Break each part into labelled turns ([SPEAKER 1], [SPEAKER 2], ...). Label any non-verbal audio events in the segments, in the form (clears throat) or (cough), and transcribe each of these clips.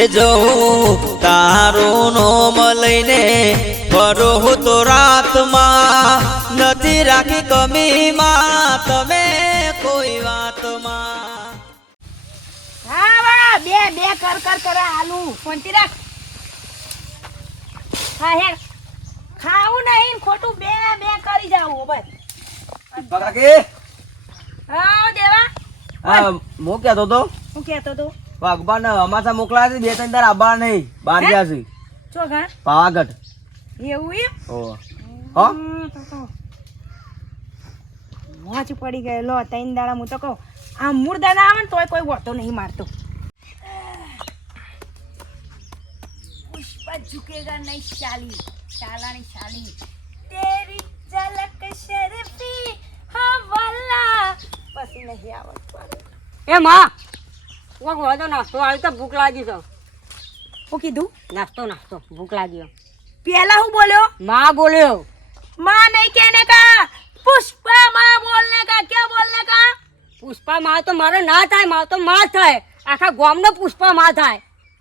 [SPEAKER 1] એ જવું તારું નોમ લઈને ફરો તો રાતમાં નથી રાખી કમીમાં. તમે કોઈ વાતમાં.
[SPEAKER 2] હા બા બે બે કર કર કરે આલુ પંચી રાખ. હા હેર ખાવું નહીં ખોટું બે બે કરી જાવું બસ.
[SPEAKER 3] કાકી
[SPEAKER 2] હા દેવા.
[SPEAKER 3] હા હું કહેતો તો?
[SPEAKER 2] હું કહેતો તો?
[SPEAKER 3] ભગવાન અમાસા મોકલા છે બે ત્રણ તાર આબા નહીં
[SPEAKER 2] બાર
[SPEAKER 3] ગયા છે. પાવાગઢ.
[SPEAKER 2] એવું એમ?
[SPEAKER 3] ઓ. હો?
[SPEAKER 2] હમ, તો તો. મોજ પડી ગયેલો ત્રણ દાડા હું તો કહું આ મુર્દા ના આવે ને તોય કોઈ વળતો નહીં મારતો. પુષ્પા ઝુકેગા નહીં શાલી. શાલાની શાલી. તેરી ઝલક શરફી હવાલા. પછી નહીં આવડતું.
[SPEAKER 4] એ માં કોક વધો નાસ્તો આવી તો ભૂખ લાગી છે
[SPEAKER 2] હું કીધું
[SPEAKER 4] નાસ્તો નાસ્તો ભૂખ લાગી
[SPEAKER 2] પેલા હું બોલ્યો
[SPEAKER 4] માં બોલ્યો
[SPEAKER 2] माँ नहीं कहने का पुष्पा माँ बोलने का क्या बोलने का
[SPEAKER 4] પુષ્પા માં તો મારે ના થાય મારે તો માં થાય આખા ગામનો પુષ્પા માં થાય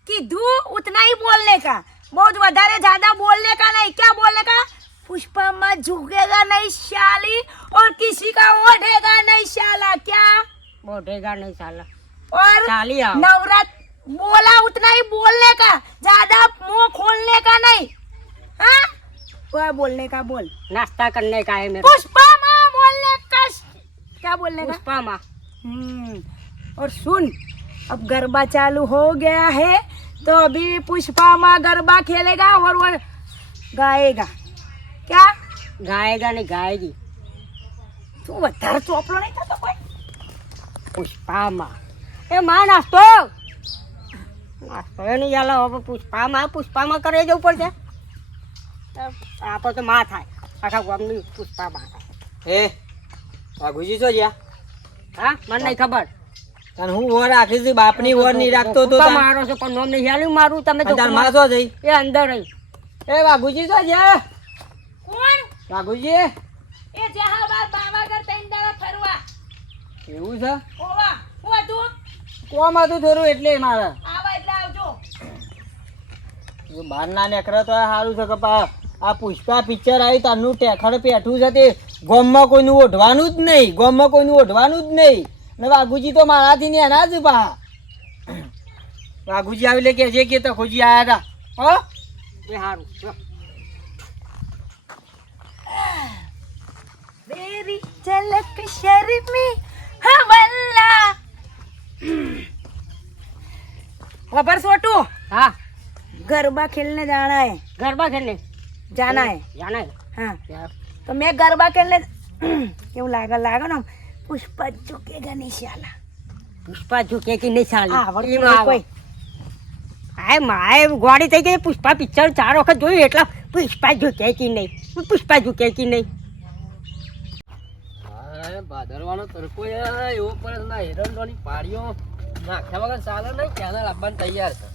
[SPEAKER 2] किधू उतना ही बोलने का बहुत વધારે ज्यादा बोलने का नहीं क्या बोलने का पुष्पा माँ झुकेगा नहीं शाली और किसी का ओढ़ेगा नहीं शाला क्या
[SPEAKER 4] બોઢેગા નહીં ચાલે
[SPEAKER 2] और
[SPEAKER 4] ચાલી आओ
[SPEAKER 2] नवरात बोला उतना ही बोलने का ज्यादा मुंह खोलने का नहीं हाँ वह बोलने का बोल
[SPEAKER 4] नाश्ता करने का है मेरे
[SPEAKER 2] पुष्पा माँ बोलने का क्या बोलने का
[SPEAKER 4] पुष्पा माँ
[SPEAKER 2] हम्म, और सुन अब गरबा चालू हो गया है तो अभी पुष्पा माँ गरबा खेलेगा और वो गाएगा क्या
[SPEAKER 4] ગાયેગા નહીં ગાયેગી
[SPEAKER 2] તું વધારે ચોપલો નહીં થતો કોઈ
[SPEAKER 4] પુષ્પા માં એ માં નાસ્તો. નાસ્તો એ નહીં ચાલો હવે પુષ્પામાં પુષ્પામાં પુષ્પા માં કરે જવું પડશે આપણે તો માં થાય. આખા ગામની પુષ્પામાં
[SPEAKER 3] એ વાઘુજી છો? જ્યાં
[SPEAKER 4] હા મને નહીં ખબર.
[SPEAKER 3] તને હું વર રાખી હતી બાપની વર નહીં રાખતો તો
[SPEAKER 4] મારો છો પણ નોમ નહીં હાલ્યું મારું. તમે તો
[SPEAKER 3] માં છો? જઈ
[SPEAKER 4] એ અંદર રહી.
[SPEAKER 3] એ વાઘુજી છો? જ્યાં
[SPEAKER 2] કોણ?
[SPEAKER 3] વાઘુજી?
[SPEAKER 2] એ જહાબાદ બાવાગર ત્રણ દાડા ફરવા.
[SPEAKER 3] એવું છે?
[SPEAKER 2] ઓવા હું હતું
[SPEAKER 3] કોમ હતું થોડું એટલે મારે બહાર ના નેકરે તો સારું છે કે આ પુષ્પા પિક્ચર આવી તારનું ટેખડ પેઠું છે તે. ગોમમાં કોઈનું ઓઢવાનું જ નહીં ગોમમાં કોઈનું ઓઢવાનું જ નહીં. ને વાઘુજી તો મારાથી ને એના જ પા. વાઘુજી આવી લે કે છે કે તખુજી આવ્યા હતા હો?
[SPEAKER 4] એ સારું
[SPEAKER 2] મેરી ઝલક શરમી હા ખબર સોટું
[SPEAKER 4] હા.
[SPEAKER 2] ગરબા ખેલને જાણા હે
[SPEAKER 4] ગરબા ખેલને? જાના
[SPEAKER 2] હે. હા તો મેં ગરબા ખેલને (clears throat) કેવું લાગે લાગે ને
[SPEAKER 4] પુષ્પા ઝુકે કે નહીં શાલા?
[SPEAKER 2] પુષ્પા
[SPEAKER 4] ઝુકે કે
[SPEAKER 2] નહીં
[SPEAKER 4] શાલા?
[SPEAKER 2] કોઈ
[SPEAKER 4] આય માય ગોડી થઈ ગઈ પુષ્પા પિક્ચર ચાર વખત જોયું. એટલા પુષ્પા ઝુકે કે નહીં? પુષ્પા ઝુકે કે નહીં?
[SPEAKER 3] ભાદરવાનો તડકો એવો પડે ના હિરણની પાડીઓ નાખ્યા વગર ચાલે નહીં ક્યાં લાવવાનું તૈયાર છે?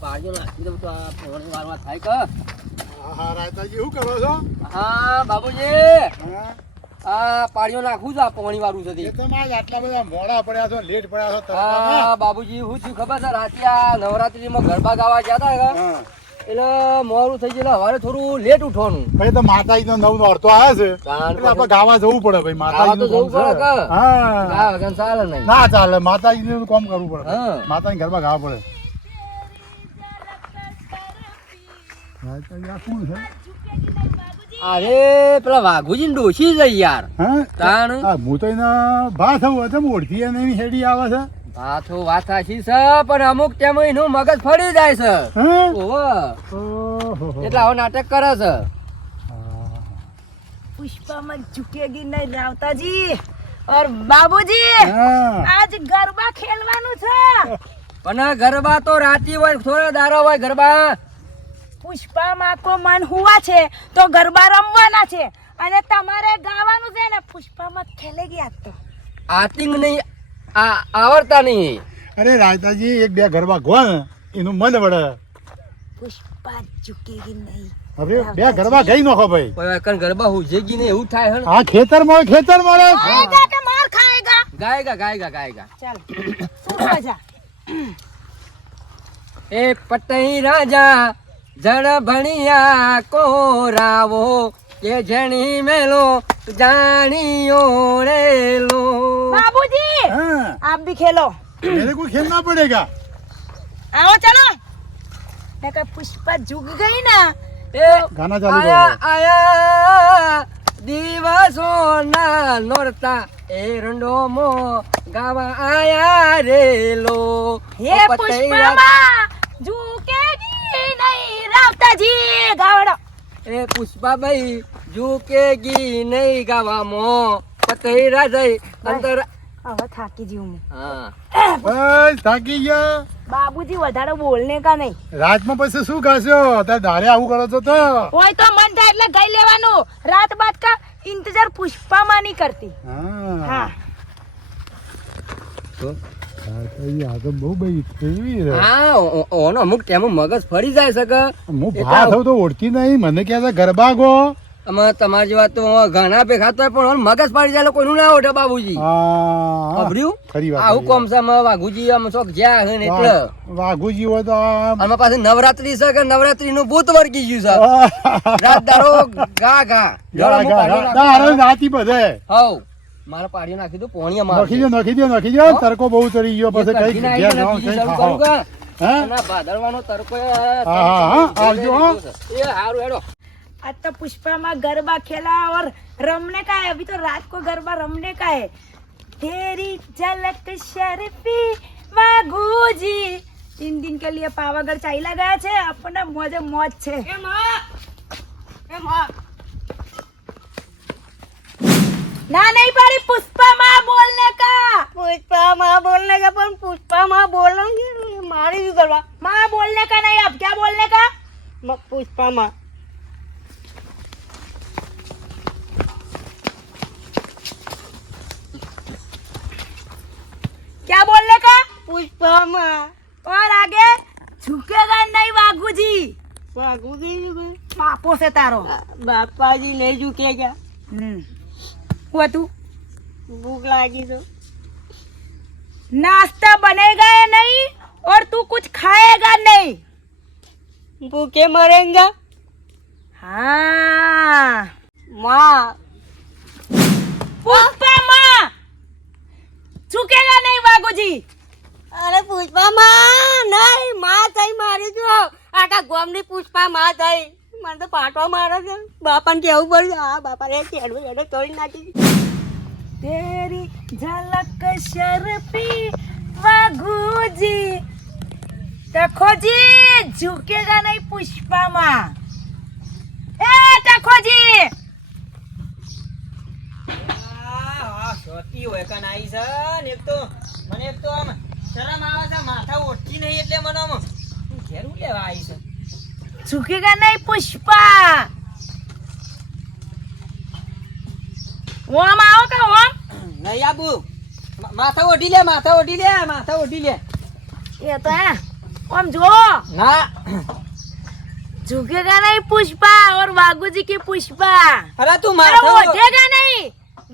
[SPEAKER 3] પાડીઓ નાખી દઉં તો આ પોણી વારમાં થાય કે?
[SPEAKER 5] હા રાયતાજી શું કરો છો?
[SPEAKER 3] હા બાબુજી. આ પાણીઓ નાખું છું આ પોણી વાળું છે
[SPEAKER 5] આટલા બધા મોડા પડ્યા છો લેટ પડ્યા છો
[SPEAKER 3] હા બાબુજી હું થયું ખબર છે રાતે આ નવરાત્રીમાં ગરબા ગાવા ગયા હતા. એટલે મોડું થઈ ગયેલું હવારે થોડું લેટ ઉઠવાનું.
[SPEAKER 5] ભાઈ તો માતાજી નો નવ નો અડધો આવે છે એટલે આપણે ગાવા જવું પડે ભાઈ
[SPEAKER 3] ગાવા તો જવું પડે
[SPEAKER 5] હા.
[SPEAKER 3] વગર ચાલે નહીં.
[SPEAKER 5] ના ચાલે માતાજી નું કામ કરવું પડે
[SPEAKER 3] હા.
[SPEAKER 5] માતાજી ઘરમાં ગાવા પડે?
[SPEAKER 3] અરે પેલા વાઘુજી ડોસી જઈ યાર.
[SPEAKER 5] હા? હું તો એના ભા થવું હતું ઓળખી એની હેડી આવે છે.
[SPEAKER 3] હા વાત સાચી છે પણ અમુક ટાઈમ એનું મગજ ફરી જાય છે. ઓહો. એટલે આવો નાટક કરે છે.
[SPEAKER 2] પુષ્પામાં ઝુકેગી નહીં રાવતાજી ઓર
[SPEAKER 5] બાબુજી
[SPEAKER 2] આજ ગરબા ખેલવાનું છે.
[SPEAKER 3] પણ ગરબા તો રાતી હોય થોડો દારો હોય ગરબા.
[SPEAKER 2] પુષ્પામાં કો મન હુવા છે તો ગરબા રમવાના છે. અને તમારે ગાવાનું છે ને પુષ્પામાં ખેલે ગયા તો.
[SPEAKER 3] આતિંગ નહીં આ આવડતા નહીં.
[SPEAKER 5] અરે રાજાજી એક બે ગરબા ગોળ એનું મન વળે.
[SPEAKER 2] પુષ્પા ચૂકેગી નહીં
[SPEAKER 5] બે ગરબા ગઈ નોખો ભાઈ.
[SPEAKER 3] કોઈ કણ ગરબા હું જેગી નહીં એવું થાય હણ
[SPEAKER 5] હા
[SPEAKER 2] ખેતરમાં ખેતરમાં માર ખાએગા
[SPEAKER 3] ગાયગા ગાયગા ગાયગા.
[SPEAKER 2] ચાલ
[SPEAKER 4] એ પટઈ રાજા જળ ભણિયા કોરાવો કે જણી મેલો જાણીયો રેલો.
[SPEAKER 5] हाँ
[SPEAKER 2] आप भी खेलो
[SPEAKER 5] मेरे को खेलना पड़ेगा
[SPEAKER 2] आओ चलो मैं कहा पुष्पा झुक गई ना
[SPEAKER 4] એ
[SPEAKER 5] गाना चालू
[SPEAKER 4] આયા
[SPEAKER 5] करो
[SPEAKER 4] આયા દિવસો ના નોરતા એ રંડોમો ગાવા આયા રેલો
[SPEAKER 2] ये
[SPEAKER 4] ઓ પતઈ
[SPEAKER 2] पुष्पा
[SPEAKER 4] રાજા-
[SPEAKER 2] माँ झुकेगी नहीं रावताजी गावड़ो
[SPEAKER 4] એ પુષ્પાબાઈ ઝૂકેગી નહીં ગાવામાં પતઈ રાજાઈ અંતર
[SPEAKER 2] હવે થાકી જી હું.
[SPEAKER 4] હા.
[SPEAKER 5] બસ થાકી ગયા.
[SPEAKER 2] બાબુજી વધારે બોલને કા નહીં?
[SPEAKER 5] રાતમાં પછી શું ખાશો? તારે દારે આવું કરો છો તો.
[SPEAKER 2] હોય તો મન થાય એટલે ગઈ લેવાનું. રાત બાદ કા ઇંતજાર પુષ્પામાં નહીં કરતી.
[SPEAKER 5] હા.
[SPEAKER 2] હા.
[SPEAKER 5] આ તો બહુ ભાઈ કેવી રે.
[SPEAKER 4] હા ઓ- ઓ- ઓનો અમુક ટાઈમ મગજ ફરી જાય છે કે.
[SPEAKER 5] હું ભા થઉં તો ઓળખી નહીં. મને કહે ગરબા ગો
[SPEAKER 4] આમાં તમારી જેવા તો ઘણા ભેગા તો પણ મગજ પાડી જાય કોઈનું ના ઓઢે બાબુજી. અભર્યું? આવું
[SPEAKER 5] ખરી
[SPEAKER 4] કોમ છે વાઘુજી આમ શોખ જ્યાં હે ને એટલે.
[SPEAKER 5] વાઘુજી હોય તો આમ
[SPEAKER 4] પાછી નવરાત્રી છે કે નવરાત્રી નું ભૂત વર્ગી ગયું છે. (laughs) રાત દારો ગા. ગા
[SPEAKER 5] રાતી બધે.
[SPEAKER 4] હવ. મારે પાડીઓ નાખી દઉં પોણીએ
[SPEAKER 5] નાખી દો નાખી દો નાખી દો. તરકો બહુ ચડી ગયો પછી કઈ ઘેર જાઓ, હા?
[SPEAKER 4] ના
[SPEAKER 5] હા, આવજો, હા.
[SPEAKER 4] એ હારું હેડો.
[SPEAKER 2] आज तो पुष्पा माँ गरबा खेला और रमने का है। अभी तो रात को गरबा रमने का है। तेरी झलक शर्फी मागू जी। तीन दिन के लिए पावागढ़ चाइला लगाया छे अपना मौजे मौज छे। ए माँ ए माँ। ना नहीं पारी पुष्पा माँ बोलने का।
[SPEAKER 4] पुष्पा माँ बोलने का पर पुष्पा माँ बोलेंगे मारी भी गरबा।
[SPEAKER 2] माँ बोलने का नहीं अब क्या बोलने का?
[SPEAKER 4] पुष्पा माँ
[SPEAKER 2] क्या बोलने का
[SPEAKER 4] पुष्पा
[SPEAKER 2] और आगे? झुकेगा नहीं बागू
[SPEAKER 4] जी
[SPEAKER 2] बागू जी पापो से तारो।
[SPEAKER 4] बापा जी नहीं झुकेगा।
[SPEAKER 2] हम्म। हुआ तू?
[SPEAKER 4] भूख लगी तो।
[SPEAKER 2] नाश्ता बनेगा या नहीं? और तू कुछ खाएगा नहीं?
[SPEAKER 4] भूखे मरेंगे।
[SPEAKER 2] हाँ।
[SPEAKER 4] माँ।
[SPEAKER 2] पुष्पा माँ! ચૂકેલા નહીં બાગુજી
[SPEAKER 4] અરે પુષ્પા માં નહીં માં થઈ મારી જો. આખા ગોમની પુષ્પા માં થઈ. મને તો પાટો મારે છે. બાપાને કેવું પડ્યું હા બાપા રે ચેડવું ચેડો તોડી નાખી.
[SPEAKER 2] તેરી ઝલક શરપી વાઘુજી. ટખોજી ઝૂકેગા નહીં પુષ્પામાં એ ટખોજી ए देखो जी
[SPEAKER 3] સોતી હોય કન આઈ છે ને એક તો મને એક તો આમ શરમ આવે છે માથા ઓળખી નહીં એટલે મને આમ ઘેર હું લેવા આવી છે
[SPEAKER 2] झुकेगा नहीं पुष्पा ओम आओ का ओम
[SPEAKER 3] નહીં આબુ મા- માથા ઓઢી લે માથા ઓઢી લે માથા ઓઢી લે
[SPEAKER 2] ये तो है ओम जो
[SPEAKER 3] ના
[SPEAKER 2] झुकेगा नहीं पुष्पा और बागू जी की पुष्पा
[SPEAKER 3] અરે તું
[SPEAKER 2] अरे
[SPEAKER 3] માથા ઓઢ-
[SPEAKER 2] ओढ़ेगा नहीं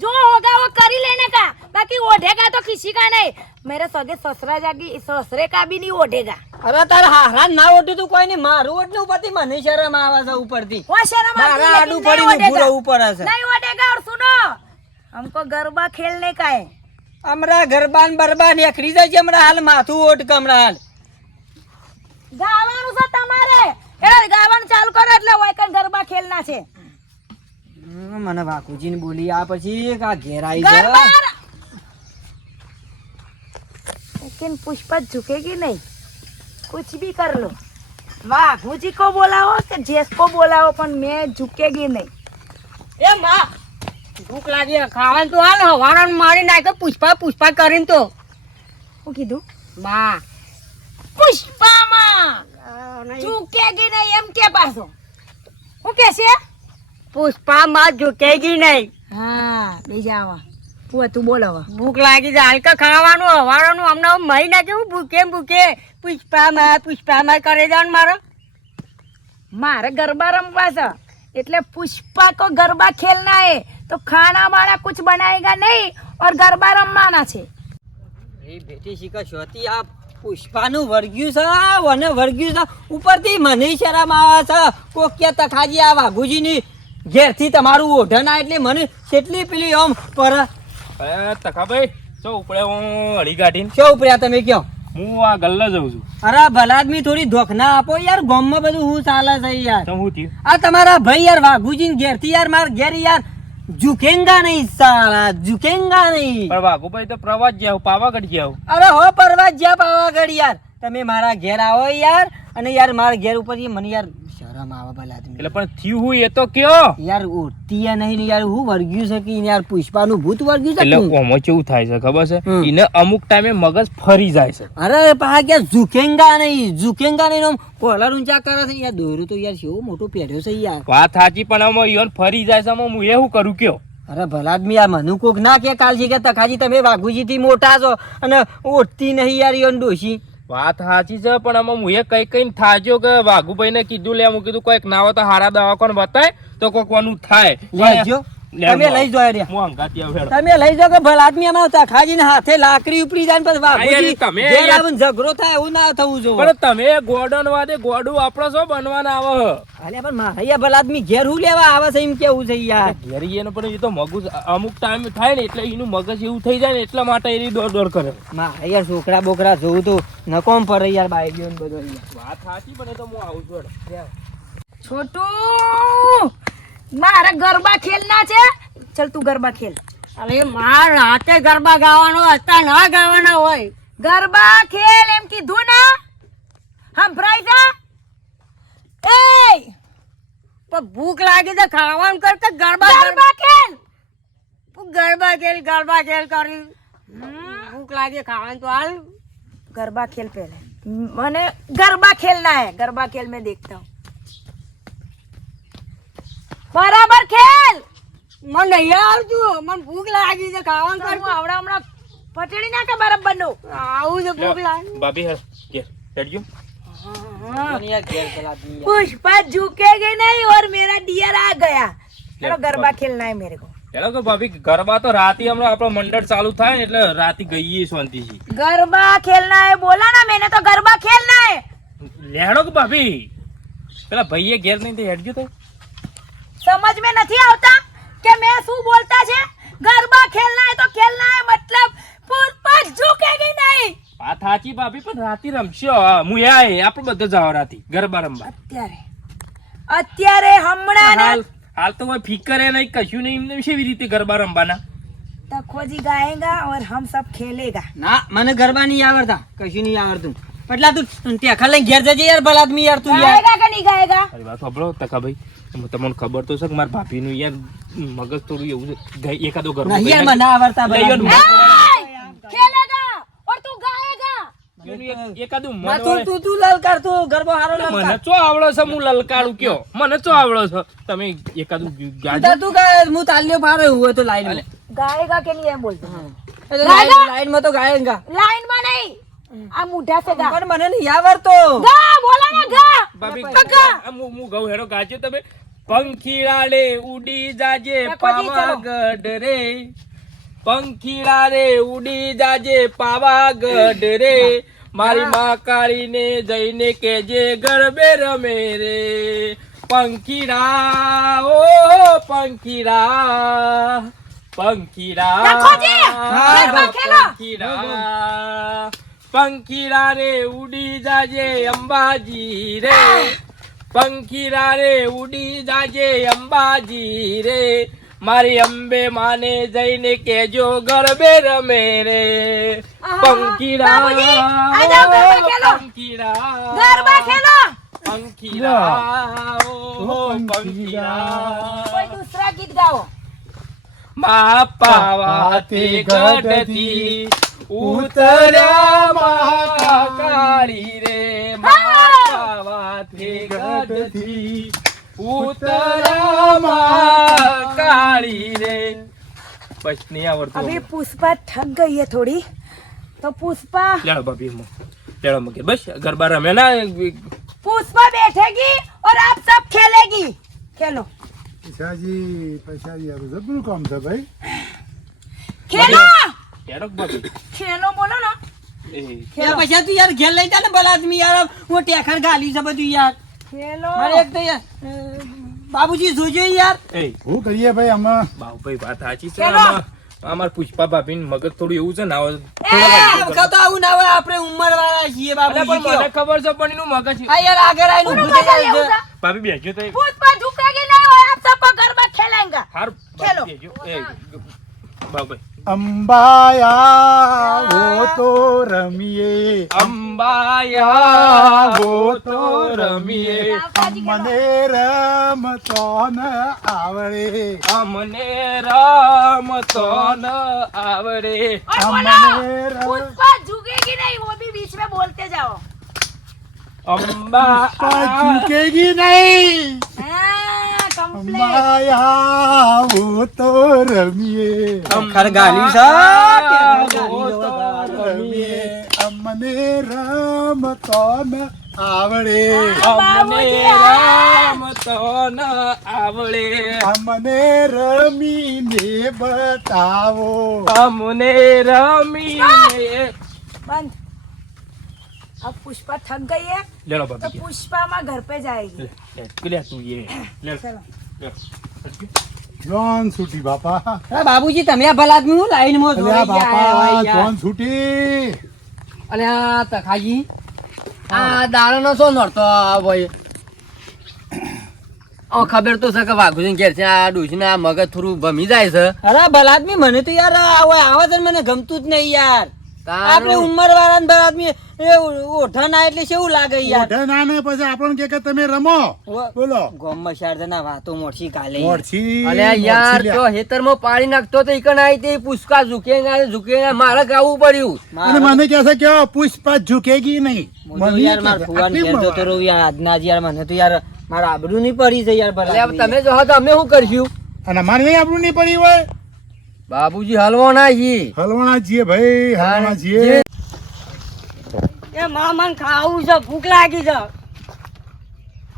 [SPEAKER 2] जो होगा वो कर ही लेने का बाकी ओढ़ेगा तो किसी का नहीं मेरे सगे ससुरा जागी ससुरे का भी नहीं ओढ़ेगा
[SPEAKER 3] અરે तार હારા ના ઓઢું તું કોઈ નહીં મારું ઓઢલું ઉપરથી મને શરમ આવે છે ઉપરથી
[SPEAKER 2] वो शर्म आती
[SPEAKER 3] મારા
[SPEAKER 2] है,
[SPEAKER 3] આડું
[SPEAKER 2] लेकिन नहीं
[SPEAKER 3] પડીને ઊભું
[SPEAKER 2] ओढ़ेगा
[SPEAKER 3] રહેવું પડે છે
[SPEAKER 2] नहीं ओढ़ेगा और सुनो हमको गरबा खेलने का है
[SPEAKER 3] હમણાં ગરબાન બરબાન એકડી જાય છે હમણાં હાલ માથું ઓઢ કે હમણાં હાલ
[SPEAKER 2] ગાવાનું છે તમારે એ ગાવાનું ચાલુ કરો એટલે વાયકન ગરબા ખેલના છે
[SPEAKER 3] હમ, મને વાકુજી બોલી આ પછી આ ઘેર આવી
[SPEAKER 2] गरबा
[SPEAKER 3] છે
[SPEAKER 2] लेकिन पुष्पा झुकेगी नहीं कुछ भी कर लो वाघू जी को बोलाओ कि जेस को बोलाओ पर मैं झुकेगी नहीं
[SPEAKER 4] એ માં ભૂખ લાગી ખાવાનું તો હાલ હવારણ મારી નાખે પુષ્પા પુષ્પા કરીને તો
[SPEAKER 2] હું કીધું
[SPEAKER 4] માં
[SPEAKER 2] પુષ્પામાં ઝુકેગી નહીં એમ કે પાછો હું કે છે
[SPEAKER 4] પુષ્પા માં ઝૂકેગી નહીં
[SPEAKER 2] હા બીજા આવા હું તું બોલ હવે
[SPEAKER 4] ભૂખ લાગી જાય હાલકા ખાવાનું હવારનું હમણાં મહી નાખે હું ભૂકે ભૂકે પુષ્પા માં પુષ્પા માં કરે જાણ મારો
[SPEAKER 2] મારે ગરબા રમવા છે એટલે પુષ્પા को गरबा खेलना है तो खाना वाना कुछ बनाएगा नहीं और गरबा रमवाना છે
[SPEAKER 3] એ બેટી શીખા શોતી આ પુષ્પાનું વર્ગ્યું છે અને વર્ગ્યું છે ઉપરથી મને શરમ આવે છે કોક કે તખાજી આ વાઘુજીની ઘેરથી તમારું ઓઢના એટલે મને કેટલી પેલી આમ પર
[SPEAKER 6] અરે તકાભાઈ ચો ઉપડે હું હળી કાઢીને
[SPEAKER 3] ચો ઉપડ્યા તમે કયો?
[SPEAKER 6] હું આ ગલ્લા જઉં છું.
[SPEAKER 3] અરે ભલા આદમી થોડી ધોખના આપો યાર ગામમાં બધું હું ચાલે છે યાર.
[SPEAKER 6] તો હું થયું?
[SPEAKER 3] આ તમારા ભાઈ યાર વાઘુજી ઘેરથી યાર માર ઘેર યાર ઝુકેંગા નહીં સાલા ઝુકેંગા નહીં.
[SPEAKER 6] પણ વાઘુભાઈ તો પ્રવાસ જાવ પાવાગઢ જાવ
[SPEAKER 3] અરે હો પ્રવાસ જ્યાં પાવાગઢ યાર. તમે મારા ઘેર આવો યાર. અને યાર મારા ઘેર ઉપર મને યાર શરમ આવે ભલા આદમી.
[SPEAKER 6] એટલે પણ થયું હું એ તો કયો?
[SPEAKER 3] યાર ઉઠતી નહીં ને યાર હું વર્ગ્યું છે કે યાર પુષ્પાનું ભૂત વર્ગ્યું છે
[SPEAKER 6] એટલે ઓમો કેવું થાય છે ખબર છે. એને અમુક ટાઈમે મગજ ફરી જાય છે.
[SPEAKER 3] અરે પા કે ઝુકેંગા નહીં ઝુકેંગા નહીં આમ કોલર ઊંચા કરે છે? યાર દોરું તો યાર કેવો મોટો પહેર્યો છે યાર.
[SPEAKER 6] વાત સાચી પણ આમાં ઈવન ફરી જાય છે હું એવું કરું કયો?
[SPEAKER 3] અરે ભલા આદમી યાર મને કોક ના કે કાલજી કે તખાજી તમે વાઘુજી થી મોટા છો અને ઓઠતી નહીં યાર ઈવન ડોશી.
[SPEAKER 6] વાત સાચી છે, પણ આમાં હું એ કઈ કઈ થાજો કે વાઘુભાઈ ને કીધું, લે, હું કીધું, કોઈક ના હોય તો હારા દવાખાને બતાય, તો કોઈક વાનું થાય.
[SPEAKER 3] તમે લઈ જો રે
[SPEAKER 6] હું હંગાતી આવું હેડો.
[SPEAKER 3] તમે લઈ જો કે ભલ આદમી આમાં ખાજી ને હાથે લાકડી ઉપડી જાય પછી વાઘુજી ઘેર આવીને ઝઘડો થાય એવું ના થવું જોઈએ.
[SPEAKER 6] પણ તમે ગોડન વાદે ગોડું આપણો શું બનવાના આવે હ?
[SPEAKER 3] પણ મારા ભલા આદમી ઘેર હું લેવા આવે છે એમ કેવું છે યાર?
[SPEAKER 6] ઘેર ઈએ પણ એ તો મગજ અમુક ટાઈમ થાય ને એટલે એનું મગજ એવું થઈ જાય ને એટલા માટે એની દોડ દોડ કરે.
[SPEAKER 3] મારા યાર છોકરા બોકરા જોવું તો નકોમ પર યાર બાઈક ને બધો
[SPEAKER 6] વાત સાચી પણ એ તો હું આવું છું
[SPEAKER 2] છોટું! મારે ગરબા ખેલના છે. ચલ તું ગરબા ખેલ.
[SPEAKER 4] અરે માર રાતે ગરબા ગાવાનો હતા ના ગાવાના હોય.
[SPEAKER 2] ગરબા ખેલ એમ કીધું ના? સંભળાય જા. એ
[SPEAKER 4] પણ ભૂખ લાગી તો ખાવાનું કરતા ગરબા
[SPEAKER 2] ગરબા ખેલ.
[SPEAKER 4] ગરબા ખેલ ગરબા ખેલ કરી. ભૂખ લાગે ખાવાનું તો હાલ.
[SPEAKER 2] ગરબા ખેલ પહેલે. મને ગરબા ખેલના હે. ગરબા ખેલ મેં દેખતા હું. बराबर खेल
[SPEAKER 4] મને નહીં આવતું મને ભૂખ લાગી છે ખાવાનું
[SPEAKER 2] હું
[SPEAKER 4] કરતા
[SPEAKER 2] આવડા હમણાં પટેડી નાખે બરાબર નો
[SPEAKER 4] આવું છે ભૂખ
[SPEAKER 6] લે,
[SPEAKER 4] લાગી
[SPEAKER 6] ભાભી હેડ, ઘેર, હેડજો.
[SPEAKER 3] પણ યાર ઘેર ચલાતી યાર.
[SPEAKER 2] पुष्पा झुकेगी नहीं और मेरा डियर आ गया चलो गरबा खेलना है मेरे को
[SPEAKER 6] હેડો કે ભાભી ગરબા તો રાતે હમણાં આપણો મંડળ ચાલુ થાય ને એટલે રાતે ગઈએ શાંતિથી
[SPEAKER 2] गरबा खेलना है बोला ना मैंने तो गरबा खेलना है
[SPEAKER 6] લેડો કે ભાભી પેલા ભાઈએ ઘેર નહીં તે હેડજો તો
[SPEAKER 2] समझ में नहीं आता कि मैं શું બોલતા છે ગરબા ખેલના है तो खेलना है मतलब पुष्पा झुकेगी नहीं
[SPEAKER 6] વાત સાચી ભાભી પણ રાતે રમશો હા, હું એ આય આપણે બધા જાવ રાતે ગરબા રમવા
[SPEAKER 2] અત્યારે અત્યારે હમણાં ને
[SPEAKER 6] હાલ હાલ તો કોઈ ફિકરે નહીં કશું નહીં એમને કેવી રીતે ગરબા રમવાના
[SPEAKER 2] तखोजी गाएगा और हम सब खेलेगा
[SPEAKER 3] ના મને ગરબા નહીં આવડતા કશું નહીં આવડતું પટલા તું ટેખા લઈને ઘેર જજે યાર ભલા આદમી યાર તું યાર
[SPEAKER 2] गाएगा कि नहीं गाएगा
[SPEAKER 6] અરે વાત સાંભળો તકાભાઈ તમને ખબર તો છે કે મારા ભાભીનું યાર મગજ થોડું એવું છે. એકાદો ઘર
[SPEAKER 3] નહીં યાર મને આવડતા
[SPEAKER 6] મને
[SPEAKER 2] નહીં
[SPEAKER 3] આવડતો
[SPEAKER 2] ગા. બોલા ના ગા બાબી
[SPEAKER 6] આ મુ મુ ગઉ હેડો ગાજ્યો તમે. પંખીડાલે ઉડી જાજે. પાવાગઢ રે. પંખીડા રે ઉડી જાજે પાવાગઢ રે. મારી માં કાળીને જઈને કેજે ગરબે રમે રે. પંખીડા ઓ પંખીડા. પંખીડા. પંખીડા પંખીડા. રે ઉડી જાજે અંબાજી રે. પંખીડા રે ઉડી જાજે અંબાજી રે. મારી અંબે માને જઈને કેજો ગરબે રમે રે. પંખીરા
[SPEAKER 2] પંખીરા આ જાઓ ગરબા ખેલો.
[SPEAKER 6] પંખીડા
[SPEAKER 2] ગરબા ખેલો.
[SPEAKER 6] પંખીડા ઓ પંખીડા
[SPEAKER 2] કોઈ દૂસરા ગીત ગાઓ.
[SPEAKER 6] મા પાવાથી ગઢથી ઉતર્યા મહાકાળી રે. મા પાવાથી ગઢથી ઉતર્યા મહાકાળી રે બસ નહીં આવડતું
[SPEAKER 2] अभी पुष्पा थक गई है थोड़ी तो पुष्पा
[SPEAKER 6] લેડો ભાભી હું લેડો મૂકે બસ ગરબા રમે ના
[SPEAKER 2] पुष्पा बैठेगी और आप सब खेलेगी खेलो
[SPEAKER 5] પૈસાજી પૈસાજી આ તો જબરું કામ છે ભાઈ
[SPEAKER 2] खेलो
[SPEAKER 6] લેડો ભાભી
[SPEAKER 2] खेलो बोलो ना
[SPEAKER 6] પુષ્પા ભાભી મગજ થોડું એવું છે ને આવે
[SPEAKER 3] તો આવું ના હોય આપણે ઉંમર વાળા છીએ
[SPEAKER 6] ખબર છે પણ એનું મગજ
[SPEAKER 3] યાર આગળ
[SPEAKER 6] ભાભી બેજો તો ભૂત
[SPEAKER 5] અંબાયા હો તો રમીએ.
[SPEAKER 6] અંબાયા હો તો રમીએ.
[SPEAKER 5] અમને રમ તો ન આવડે.
[SPEAKER 6] અમને રમ તો ન આવડે
[SPEAKER 5] અમને
[SPEAKER 2] રમ ઝુકેગી નહીં વો ભી બીચ મે બોલતે જાઓ.
[SPEAKER 6] અંબા
[SPEAKER 5] ઝુકેગી નહીં? માયા હું તો રમીએ
[SPEAKER 3] ખર ગાલી સા
[SPEAKER 6] રમીએ
[SPEAKER 5] અમને રામ તો ન આવડે.
[SPEAKER 6] અમને રામ તો ન આવડે.
[SPEAKER 5] અમને રમીને બતાવો.
[SPEAKER 6] અમને રમીને
[SPEAKER 2] બંધ. अब पुष्पा थक गई है
[SPEAKER 6] લેલો
[SPEAKER 2] तो
[SPEAKER 6] બાબી
[SPEAKER 2] पुष्पा माँ घर पे जाएगी
[SPEAKER 6] લે લે તું એ લે
[SPEAKER 2] चलो
[SPEAKER 6] લે.
[SPEAKER 5] જોન છૂટી બાપા
[SPEAKER 3] અરે બાબુજી તમે આ ભલા આદમી હું લાઈનમાં
[SPEAKER 5] અલ્યા
[SPEAKER 3] જોઈ ગયા
[SPEAKER 5] બાપા
[SPEAKER 3] હોય યાર.
[SPEAKER 5] જોન છૂટી
[SPEAKER 3] અલે આ તખાજી આ દારૂનો શું નડતો આ ભાઈ ઓ ખબર તો છે કે વાઘુજી ઘેર છે આ ડોશીને આ મગજ થોડું ભમી જાય છે અરે ભલા આદમી મને તો યાર આવો આવા છે ને મને ગમતું જ નહીં યાર આપણે ઉંમર વાળા ને આદમી એ ઓઠા ના એટલે કેવું લાગે યાર?
[SPEAKER 5] ઓઢા ના ને પછી આપણને કે કે તમે રમો. બોલો.
[SPEAKER 3] ગોમમાં શાર ના વાતો મોઠી કાલે
[SPEAKER 5] મોઠી
[SPEAKER 7] અલે યાર તો હેતરમાં પાણી નાખતો તો ઈકણ આવી તે પુષ્કા ઝુકેગા ઝુકેગા મારે ગાવું પડ્યું.
[SPEAKER 5] અને મને કહે છે કે પુષ્પા ઝુકેગી નહીં.
[SPEAKER 3] મને યાર માર ફુવાન ઘેર જતો રહું યાર આજના જ યાર મને તો યાર મારા આબરૂ નહીં પડી છે યાર ભલે
[SPEAKER 7] તમે જો તો અમે શું કરશું?
[SPEAKER 5] અને મારે નહીં આપણું નહીં પડી હોય?
[SPEAKER 7] બાબુજી
[SPEAKER 5] હલવાના જી ભાઈ હલવાના છીએ.
[SPEAKER 4] એ મામન ખાવું છે ભૂખ લાગી છે.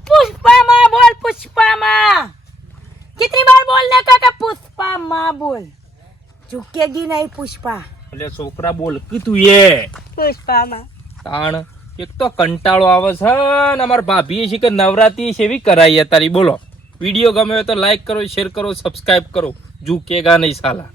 [SPEAKER 2] પુષ્પા માં બોલ પુષ્પા માં કેટલી બાર બોલને કે પુષ્પા માં બોલ. ઝુકેગી નહીં પુષ્પા.
[SPEAKER 6] એટલે છોકરા બોલ કીધું એ.
[SPEAKER 4] પુષ્પા માં
[SPEAKER 6] તાણ એક તો કંટાળો આવે છે ને અમારા ભાભીએ છે કે નવરાત્રી છે એવી કરાઈએ તારી બોલો વીડિયો ગમે તો લાઈક કરો શેર કરો સબસ્ક્રાઈબ કરો. ઝુકેગા નહીં સાલા.